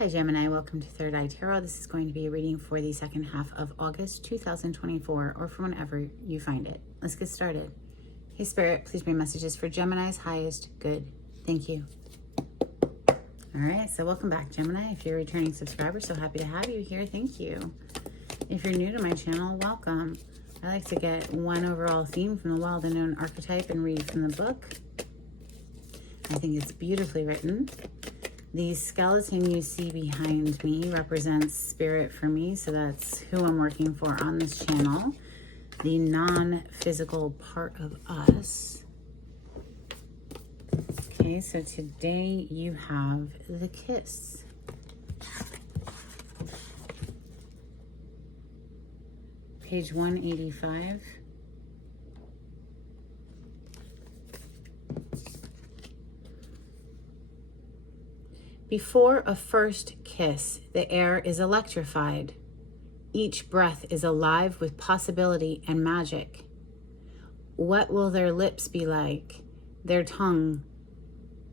Hi Gemini, welcome to Third Eye Tarot. This is going to be a reading for the second half of August 2024, or from whenever you find it. Let's get started. Hey Spirit, please bring messages for Gemini's highest good. Thank you. All right, so welcome back Gemini. If you're a returning subscriber, so happy to have you here. Thank you. If you're new to my channel, welcome. I like to get one overall theme from the Wild Unknown archetype and read from the book. I think it's beautifully written. The skeleton you see behind me represents spirit for me, so that's who I'm working for on this channel. The non-physical part of us. Okay, so today you have the kiss. Page 185. Before a first kiss, the air is electrified. Each breath is alive with possibility and magic. What will their lips be like? Their tongue?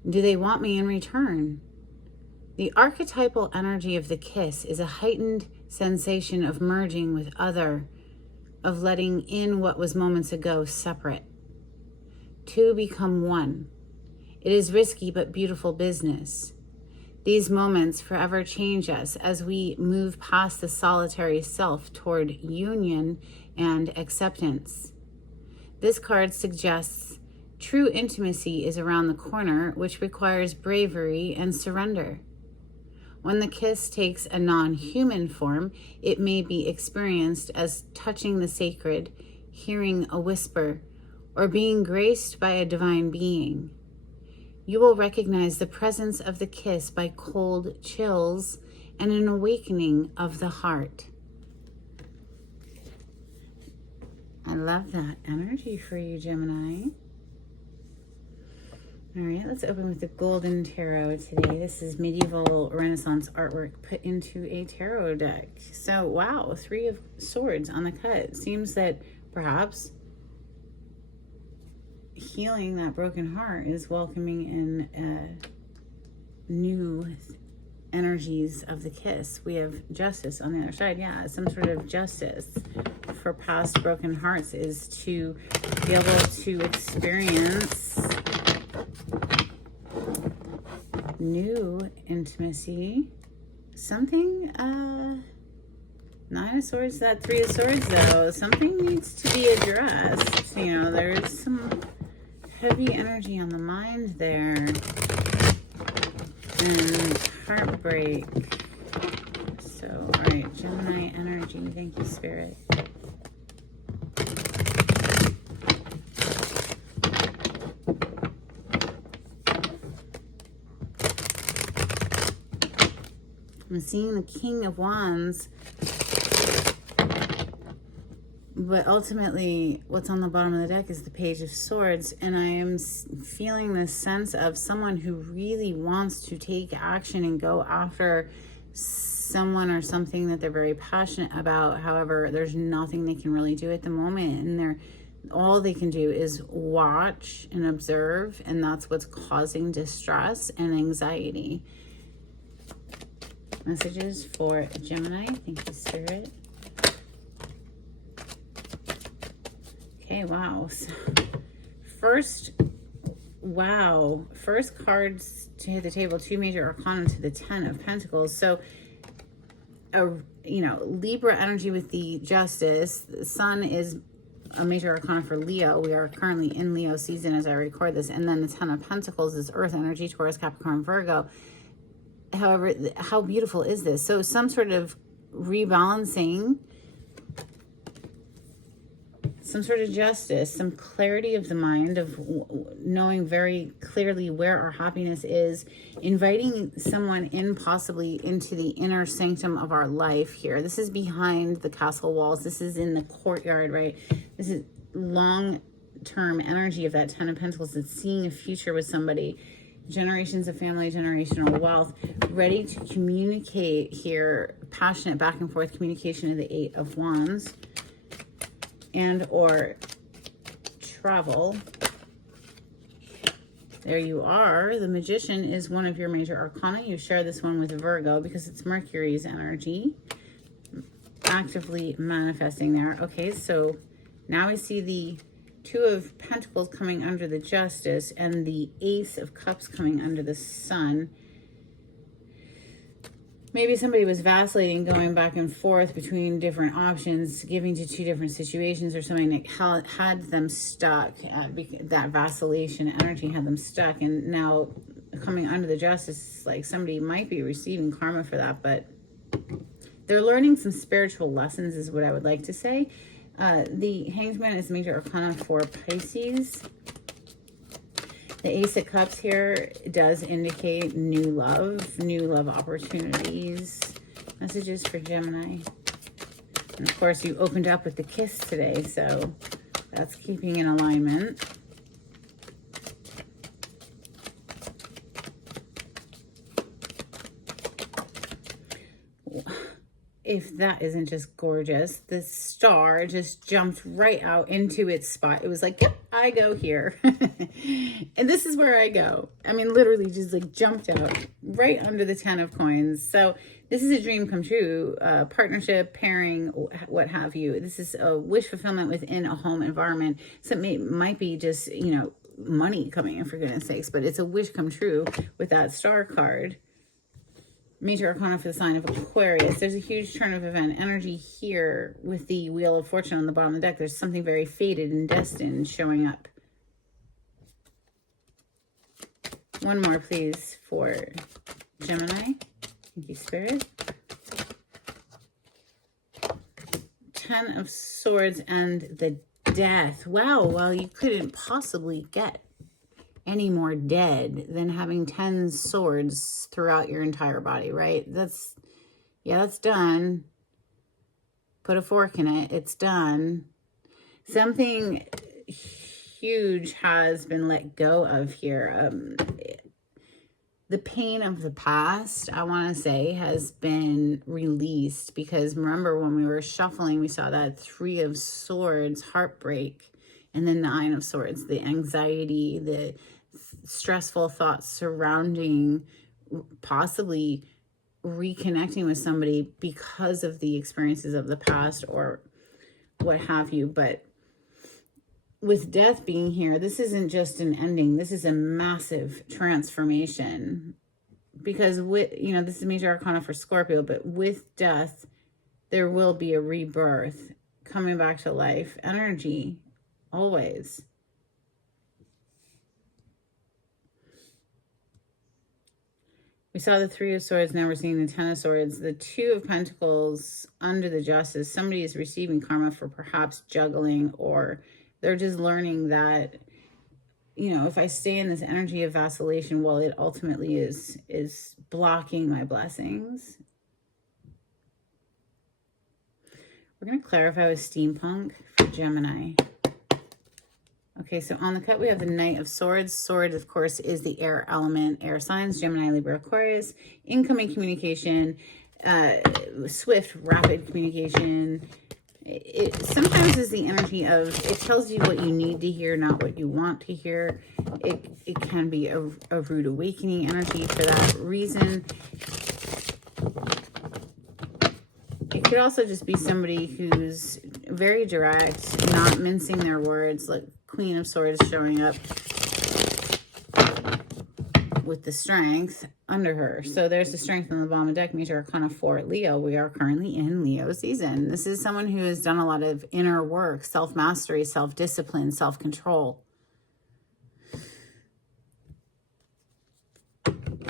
Do they want me in return? The archetypal energy of the kiss is a heightened sensation of merging with other, of letting in what was moments ago separate. Two become one. It is risky but beautiful business. These moments forever change us as we move past the solitary self toward union and acceptance. This card suggests true intimacy is around the corner, which requires bravery and surrender. When the kiss takes a non-human form, it may be experienced as touching the sacred, hearing a whisper, or being graced by a divine being. You will recognize the presence of the kiss by cold chills and an awakening of the heart. I love that energy for you, Gemini. All right, let's open with the Golden Tarot today. This is medieval Renaissance artwork put into a tarot deck. So, wow, 3 of Swords on the cut. Seems that perhaps healing that broken heart is welcoming in new energies of the kiss. We have justice on the other side. Yeah, some sort of justice for past broken hearts is to be able to experience new intimacy. Something, 9 of Swords, that 3 of Swords though, something needs to be addressed. You know, there's some heavy energy on the mind there, and heartbreak. So, all right, Gemini energy. Thank you, Spirit. I'm seeing the King of Wands, but ultimately what's on the bottom of the deck is the Page of Swords, and I am feeling this sense of someone who really wants to take action and go after someone or something that they're very passionate about. However, there's nothing they can really do at the moment, and all they can do is watch and observe, and that's what's causing distress and anxiety. Messages for Gemini. Thank you, Spirit. Okay, wow. So first cards to hit the table, 2 major arcana to the 10 of Pentacles. So, Libra energy with the Justice. The Sun is a major arcana for Leo. We are currently in Leo season as I record this. And then the 10 of Pentacles is Earth energy, Taurus, Capricorn, Virgo. However, how beautiful is this? So some sort of rebalancing, some sort of justice, some clarity of the mind, of knowing very clearly where our happiness is, inviting someone in possibly into the inner sanctum of our life here. This is behind the castle walls. This is in the courtyard, right? This is long-term energy of that 10 of Pentacles. It's seeing a future with somebody. Generations of family, generational wealth, ready to communicate here, passionate back and forth communication of the 8 of Wands, and or travel. There you are. The Magician is one of your major arcana. You share this one with Virgo because it's Mercury's energy. Actively manifesting there. Okay, so now I see the Two of Pentacles coming under the Justice and the Ace of Cups coming under the Sun. Maybe somebody was vacillating, going back and forth between different options, giving to two different situations or something that had them stuck. That vacillation energy had them stuck. And now coming under the Justice, like somebody might be receiving karma for that, but they're learning some spiritual lessons is what I would like to say. The Hanged Man is major arcana for Pisces. The Ace of Cups here does indicate new love opportunities. Messages for Gemini. And of course, you opened up with the kiss today, so that's keeping in alignment. If that isn't just gorgeous, the star just jumped right out into its spot. It was like, yep, I go here. And this is where I go. I mean, literally just like jumped out right under the 10 of coins. So this is a dream come true, partnership, pairing, what have you. This is a wish fulfillment within a home environment. So it might be just, you know, money coming in, for goodness sakes, but it's a wish come true with that star card. Major arcana for the sign of Aquarius. There's a huge turn of event energy here with the Wheel of Fortune on the bottom of the deck. There's something very fated and destined showing up. One more, please, for Gemini. Thank you, Spirit. 10 of Swords and the Death. Wow, well, you couldn't possibly get any more dead than having 10 swords throughout your entire body, right? That's done. Put a fork in it. It's done. Something huge has been let go of here. The pain of the past, I want to say, has been released, because remember when we were shuffling, we saw that 3 of Swords, heartbreak, and then 9 of Swords, the anxiety, the stressful thoughts surrounding possibly reconnecting with somebody because of the experiences of the past or what have you. But with death being here, this isn't just an ending. This is a massive transformation, because with, you know, this is major arcana for Scorpio, but with death, there will be a rebirth, coming back to life energy, always. We saw the 3 of Swords, now we're seeing the 10 of Swords. The 2 of Pentacles under the Justice. Somebody is receiving karma for perhaps juggling, or they're just learning that, you know, if I stay in this energy of vacillation, well, it ultimately is blocking my blessings. We're going to clarify with steampunk for Gemini. Okay, so on the cut, we have the Knight of Swords. Swords, of course, is the air element, air signs, Gemini, Libra, Aquarius. Incoming communication, swift, rapid communication. It sometimes is the energy of, it tells you what you need to hear, not what you want to hear. It can be a rude awakening energy for that reason. It could also just be somebody who's very direct, not mincing their words, like Queen of Swords showing up with the Strength under her. So there's the Strength on the bottom of the deck, major arcana for Leo. We are currently in Leo season. This is someone who has done a lot of inner work, self-mastery, self-discipline, self-control.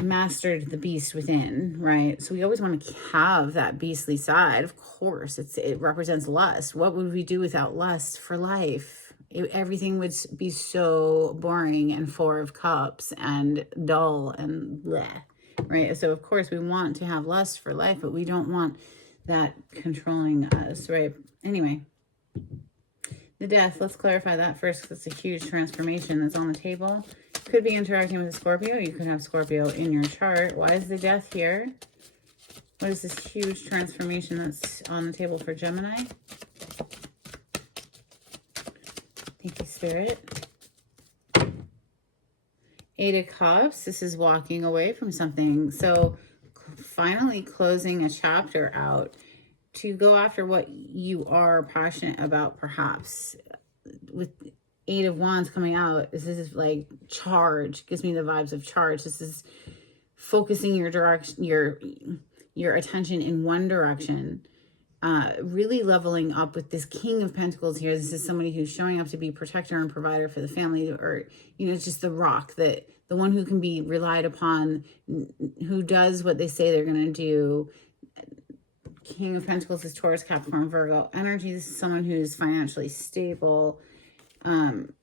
Mastered the beast within, right? So we always want to have that beastly side. Of course, it represents lust. What would we do without lust for life? Everything would be so boring and 4 of Cups and dull and bleh, right? So of course we want to have lust for life, but we don't want that controlling us, right? Anyway, the Death, let's clarify that first, because it's a huge transformation that's on the table. Could be interacting with a Scorpio. You could have Scorpio in your chart. Why is the Death here? What is this huge transformation that's on the table for Gemini? Thank you, Spirit. Eight of Cups, this is walking away from something. So finally closing a chapter out to go after what you are passionate about, perhaps. With Eight of Wands coming out, this is like charge, gives me the vibes of charge. This is focusing your direction, your attention in one direction, really leveling up with this King of Pentacles here. This is somebody who's showing up to be protector and provider for the family, or, you know, it's just the rock, that the one who can be relied upon, who does what they say they're going to do. King of Pentacles is Taurus, Capricorn, Virgo energy. This is someone who's financially stable. And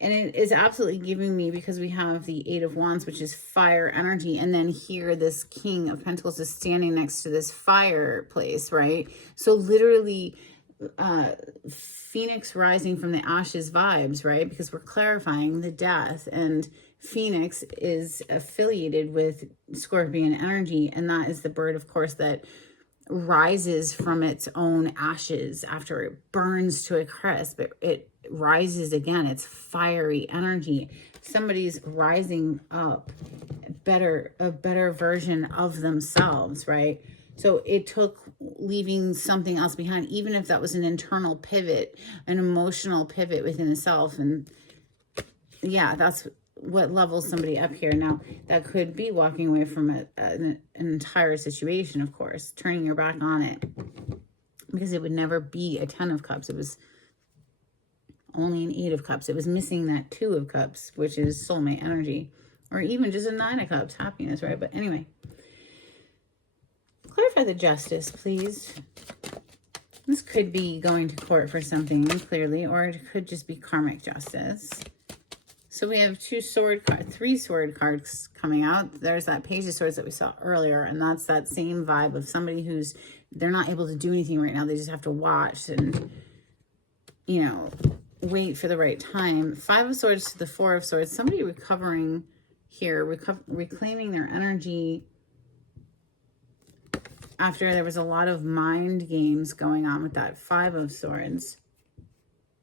it is absolutely giving me, because we have the Eight of Wands, which is fire energy. And then here, this King of Pentacles is standing next to this fireplace, right? So literally, Phoenix rising from the ashes vibes, right? Because we're clarifying the death. And Phoenix is affiliated with Scorpion energy. And that is the bird, of course, that rises from its own ashes after it burns to a crisp. It rises again. It's fiery energy. Somebody's rising up, a better version of themselves, right? So it took leaving something else behind, even if that was an internal pivot, an emotional pivot within the self. And yeah, that's what levels somebody up here. Now, that could be walking away from an entire situation, of course, turning your back on it, because it would never be a 10 of Cups. It was only an 8 of Cups. It was missing that 2 of Cups, which is soulmate energy, or even just a 9 of Cups, happiness, right? But anyway, clarify the Justice, please. This could be going to court for something, clearly, or it could just be karmic justice. So we have 3 sword cards coming out. There's that Page of Swords that we saw earlier, and that's that same vibe of somebody who's, they're not able to do anything right now. They just have to watch and, you know, wait for the right time. 5 of Swords to the 4 of Swords. Somebody recovering here, reclaiming their energy after there was a lot of mind games going on with that 5 of Swords.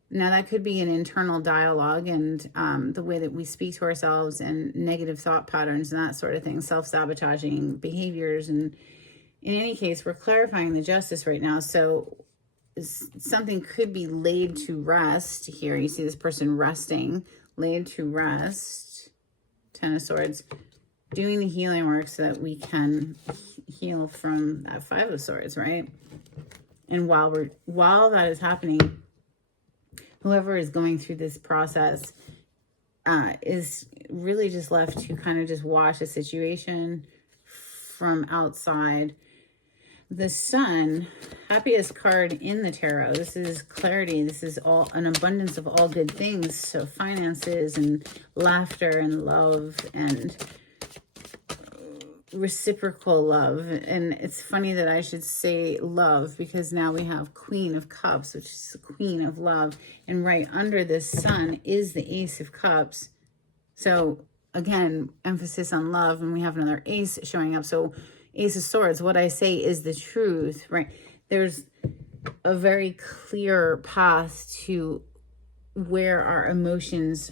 Now, that could be an internal dialogue and the way that we speak to ourselves, and negative thought patterns and that sort of thing, self-sabotaging behaviors. And in any case, we're clarifying the Justice right now. So something could be laid to rest here. You see this person resting, laid to rest. 10 of Swords, doing the healing work so that we can heal from that 5 of Swords, right? And while that is happening, whoever is going through this process is really just left to kind of just watch a situation from outside. The Sun, happiest card in the tarot. This is clarity. This is all an abundance of all good things. So finances and laughter and love and reciprocal love. And it's funny that I should say love, because now we have Queen of Cups, which is the Queen of Love, and right under this Sun is the Ace of Cups. So again, emphasis on love, and we have another ace showing up. So Ace of Swords, what I say is the truth, right? There's a very clear path to where our emotions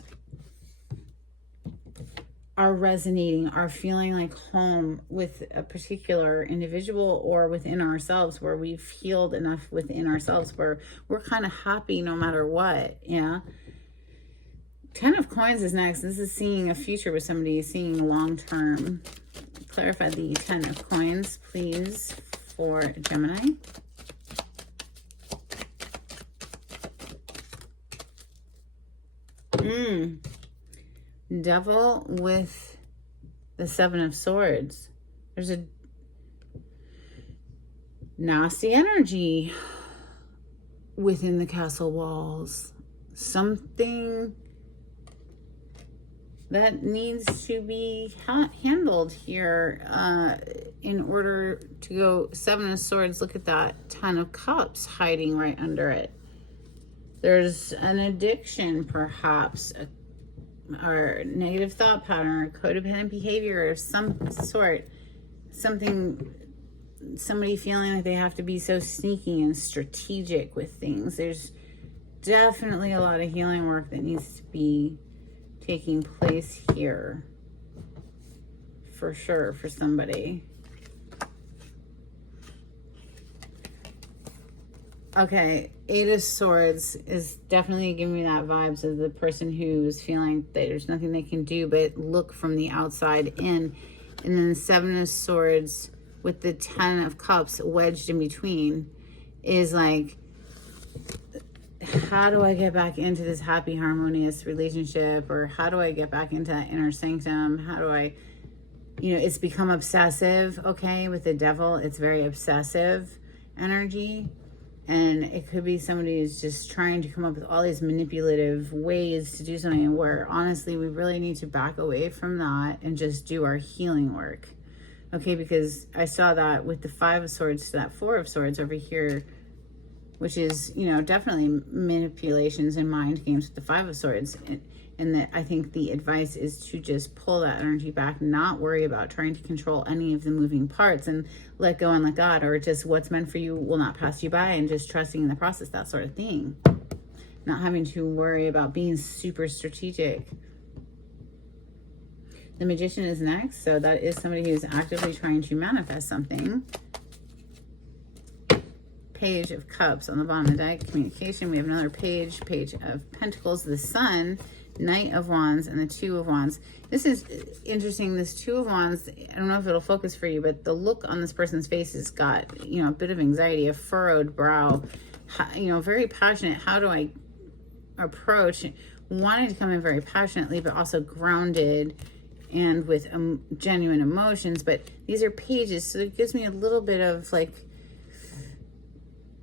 are resonating, are feeling like home with a particular individual or within ourselves, where we've healed enough within ourselves where we're kind of happy no matter what. Yeah. 10 of Coins is next. This is seeing a future with somebody, seeing long term. Clarify the 10 of Coins, please, for Gemini. Devil with the 7 of Swords. There's a nasty energy within the castle walls. Something that needs to be handled here in order to go 7 of Swords. Look at that 10 of Cups hiding right under it. There's an addiction, perhaps, or negative thought pattern, or codependent behavior of some sort. Somebody feeling like they have to be so sneaky and strategic with things. There's definitely a lot of healing work that needs to be taking place here. For sure, for somebody. Okay, Eight of Swords is definitely giving me that vibes of the person who's feeling that there's nothing they can do but look from the outside in. And then the Seven of Swords with the Ten of Cups wedged in between is like, how do I get back into this happy, harmonious relationship? Or how do I get back into that inner sanctum? How do I, it's become obsessive, okay? With the Devil, it's very obsessive energy. And it could be somebody who's just trying to come up with all these manipulative ways to do something where, honestly, we really need to back away from that and just do our healing work. Okay, because I saw that with the Five of Swords to that Four of Swords over here, which is, definitely manipulations and mind games with the Five of Swords. And that I think the advice is to just pull that energy back, not worry about trying to control any of the moving parts, and let go and let God, or just what's meant for you will not pass you by, and just trusting in the process, that sort of thing. Not having to worry about being super strategic. The Magician is next, so that is somebody who's actively trying to manifest something. Page of Cups on the bottom of the deck, communication. We have another page of Pentacles, the Sun, Knight of Wands, and the Two of Wands. This is interesting. This Two of Wands, I don't know if it'll focus for you, but the look on this person's face has got, a bit of anxiety, a furrowed brow, very passionate. How do I approach? Wanting to come in very passionately, but also grounded and with genuine emotions. But these are pages, so it gives me a little bit of like,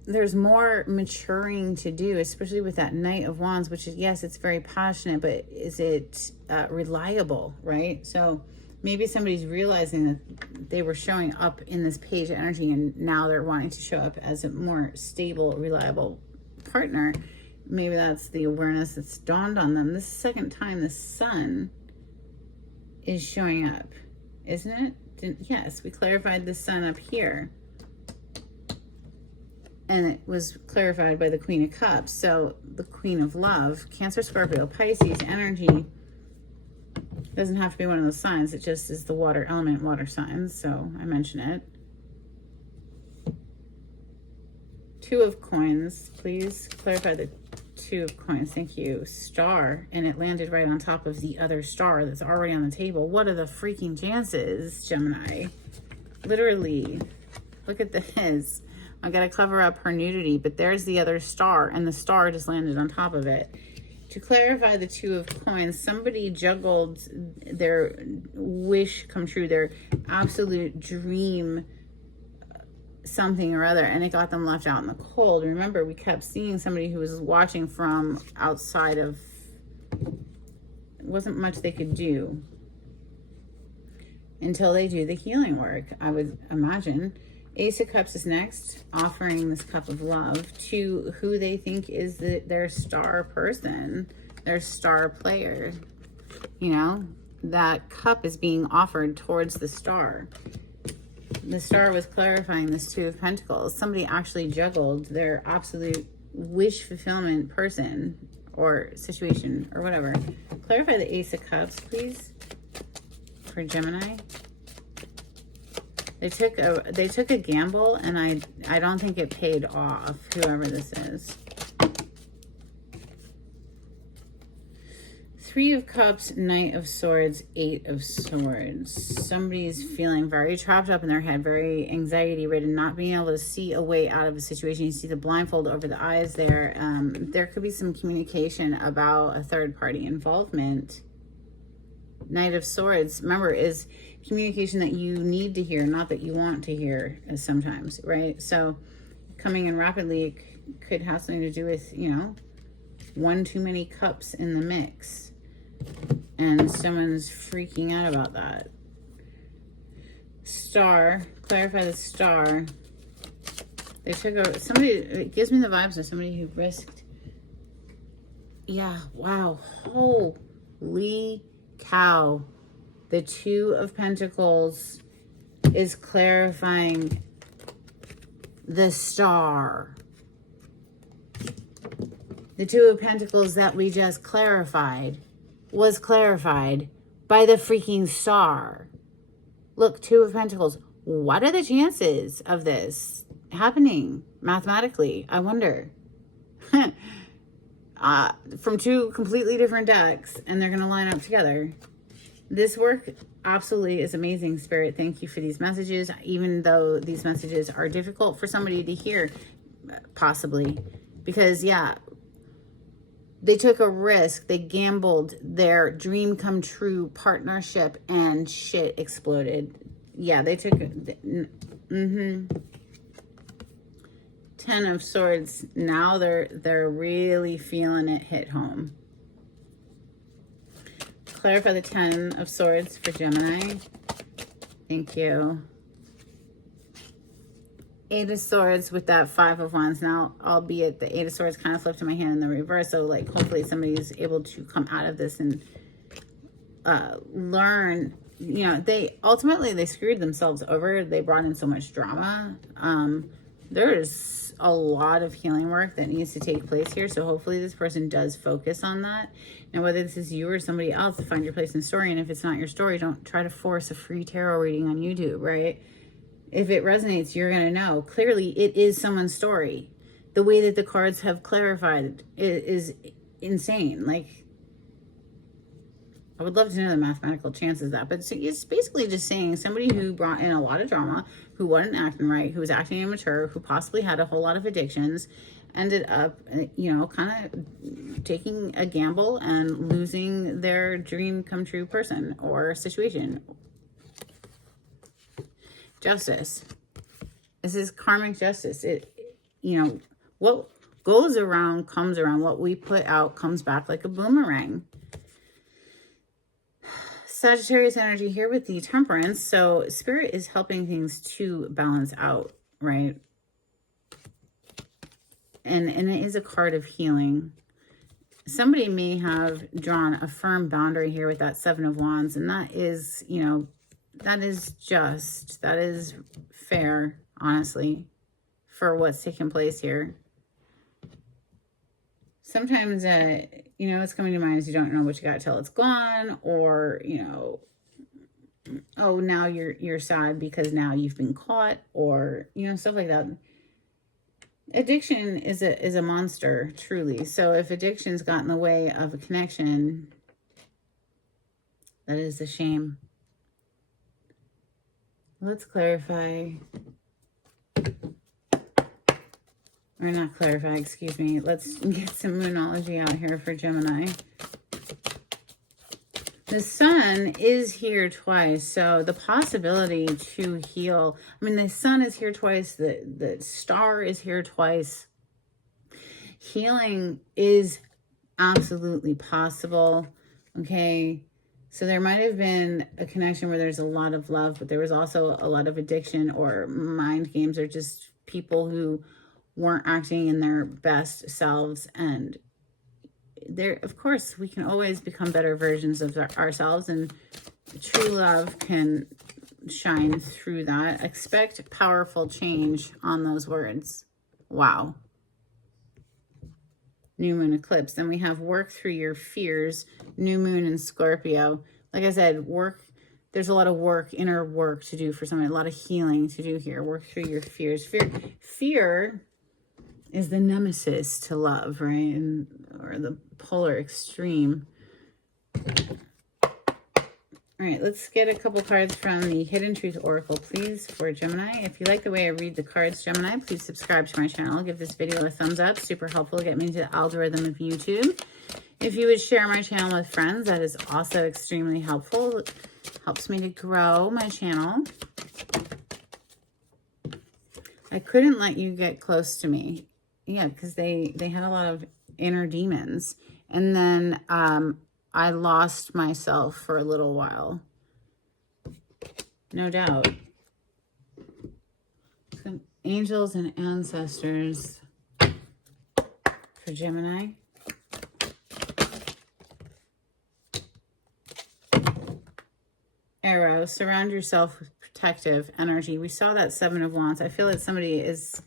there's more maturing to do, especially with that Knight of Wands, which is, yes, it's very passionate, but is it reliable, right? So maybe somebody's realizing that they were showing up in this page energy, and now they're wanting to show up as a more stable, reliable partner. Maybe that's the awareness that's dawned on them. This second time the Sun is showing up, isn't it? Yes, we clarified the Sun up here. And it was clarified by the Queen of Cups. So the Queen of Love, Cancer, Scorpio, Pisces energy doesn't have to be one of those signs. It just is the water element, water signs. So I mention it. Two of Coins, please clarify the Two of Coins. Thank you. Star, and it landed right on top of the other star that's already on the table. What are the freaking chances, Gemini? Literally, look at this. I gotta cover up her nudity, but there's the other star, and the star just landed on top of it. To clarify the Two of Coins, somebody juggled their wish come true, their absolute dream something or other, and it got them left out in the cold. Remember, we kept seeing somebody who was watching from outside of, it wasn't much they could do until they do the healing work, I would imagine. Ace of Cups is next, offering this cup of love to who they think is their star person, their star player. That cup is being offered towards the star. The star was clarifying this Two of Pentacles. Somebody actually juggled their absolute wish fulfillment person or situation or whatever. Clarify the Ace of Cups, please, for Gemini. They took a gamble, and I don't think it paid off, whoever this is. Three of Cups, Knight of Swords, Eight of Swords. Somebody's feeling very trapped up in their head, very anxiety ridden, not being able to see a way out of a situation. You see the blindfold over the eyes there. There could be some communication about a third party involvement. Knight of Swords, remember, is communication that you need to hear, not that you want to hear sometimes, right? So coming in rapidly could have something to do with, one too many cups in the mix, and someone's freaking out about that. Star, clarify the star. They took over, somebody, it gives me the vibes of somebody who risked, yeah, wow, holy cow. The Two of Pentacles is clarifying the star. The Two of Pentacles that we just clarified was clarified by the freaking star. Look, Two of Pentacles. What are the chances of this happening mathematically? I wonder. From two completely different decks, and they're going to line up together. This work absolutely is amazing, Spirit. Thank you for these messages, even though these messages are difficult for somebody to hear, possibly. Because, yeah, they took a risk. They gambled. Their dream come true partnership, and shit exploded. Yeah, they took... 10 of Swords. Now they're really feeling it hit home. Clarify the 10 of Swords for Gemini. Thank you. 8 of Swords with that 5 of Wands. Now, albeit the 8 of Swords kind of flipped in my hand in the reverse, so like hopefully somebody's able to come out of this and learn. You know, they screwed themselves over. They brought in so much drama. There's a lot of healing work that needs to take place here. So hopefully this person does focus on that. Now, whether this is you or somebody else, to find your place in the story. And if it's not your story, don't try to force a free tarot reading on YouTube, right? If it resonates, you're going to know. Clearly, it is someone's story. The way that the cards have clarified is insane. Like, I would love to know the mathematical chances of that. But it's basically just saying somebody who brought in a lot of drama, who wasn't acting right, who was acting immature, who possibly had a whole lot of addictions, ended up, you know, kind of taking a gamble and losing their dream come true person or situation. Justice. This is karmic justice. You know, what goes around comes around. What we put out comes back like a boomerang. Sagittarius energy here with the Temperance. So Spirit is helping things to balance out, right? And it is a card of healing. Somebody may have drawn a firm boundary here with that 7 of Wands. And that is, you know, that is just, that is fair, honestly, for what's taking place here. Sometimes, you know, what's coming to mind is you don't know what you got till it's gone, or, you know, oh, now you're sad because now you've been caught, or, you know, stuff like that. Addiction is a monster, truly. So if addiction's got in the way of a connection, that is a shame. Let's clarify. Or not clarify, excuse me. Let's get some Moonology out here for Gemini. The Sun is here twice, so the possibility to heal. I mean, the Sun is here twice. The Star is here twice. Healing is absolutely possible, okay? So there might have been a connection where there's a lot of love, but there was also a lot of addiction or mind games, or just people who weren't acting in their best selves. And there, of course, we can always become better versions of ourselves, and true love can shine through that. Expect powerful change on those words. Wow. New moon eclipse. Then we have work through your fears, new moon in Scorpio. Like I said, work. There's a lot of work, inner work to do for someone, a lot of healing to do here. Work through your fears. Fear is the nemesis to love, right? Or the polar extreme. All right, let's get a couple cards from the Hidden Truth Oracle, please, for Gemini. If you like the way I read the cards, Gemini, please subscribe to my channel. Give this video a thumbs up. Super helpful to get me into the algorithm of YouTube. If you would share my channel with friends, that is also extremely helpful. It helps me to grow my channel. I couldn't let you get close to me. Yeah, because they had a lot of inner demons. And then I lost myself for a little while. No doubt. Some angels and ancestors for Gemini. Arrow, surround yourself with protective energy. We saw that 7 of Wands. I feel like somebody is,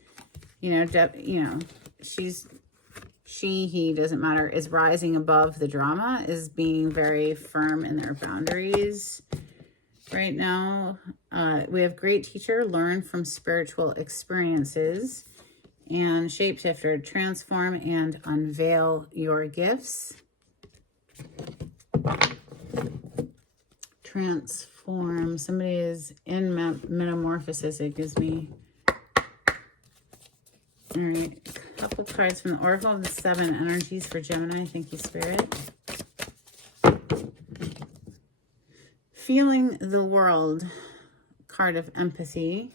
she's she, he, doesn't matter, is rising above the drama, is being very firm in their boundaries right now. We have great teacher, learn from spiritual experiences, and shapeshifter, transform and unveil your gifts. Transform, somebody is in metamorphosis, it gives me. All right, a couple cards from the Oracle of the Seven Energies for Gemini. Thank you, Spirit. Feeling the world, card of empathy.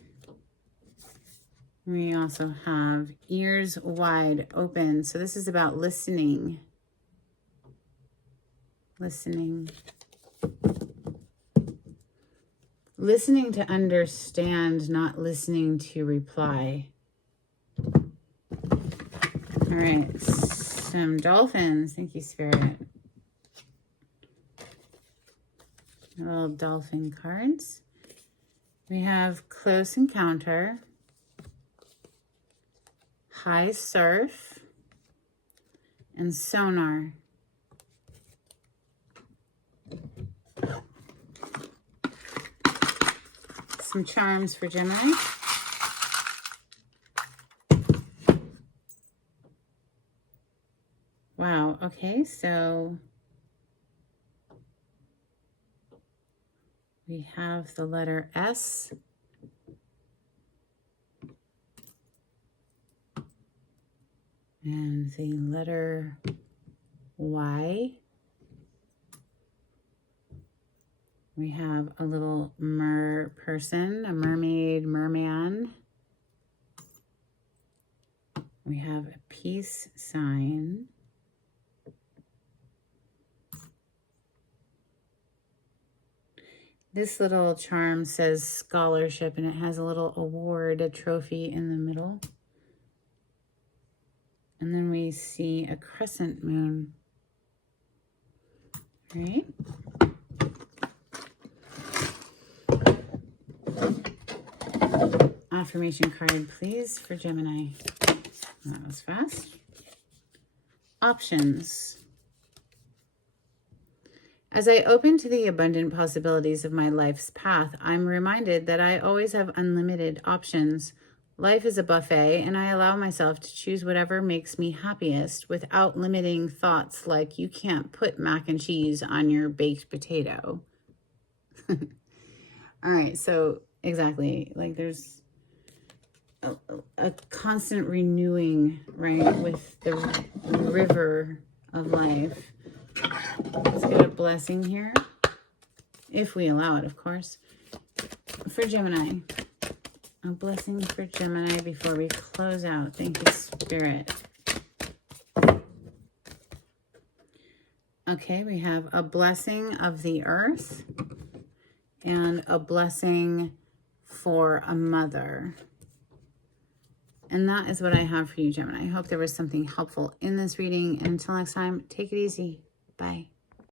We also have ears wide open. So this is about listening. Listening. Listening to understand, not listening to reply. All right, some dolphins. Thank you, Spirit. Little dolphin cards. We have close encounter, high surf, and sonar. Some charms for Gemini. Wow, okay, so we have the letter S. And the letter Y. We have a little mer person, a mermaid, merman. We have a peace sign. This little charm says scholarship, and it has a little award, a trophy in the middle. And then we see a crescent moon. All right. Affirmation card, please, for Gemini. That was fast. Options. As I open to the abundant possibilities of my life's path, I'm reminded that I always have unlimited options. Life is a buffet, and I allow myself to choose whatever makes me happiest without limiting thoughts like you can't put mac and cheese on your baked potato. All right, so exactly, like there's a constant renewing, right, with the river of life. Let's get a blessing here, if we allow it, of course, for Gemini. A blessing for Gemini before we close out. Thank you, Spirit. Okay, we have a blessing of the earth and a blessing for a mother. And that is what I have for you, Gemini. I hope there was something helpful in this reading. And until next time, take it easy. Bye.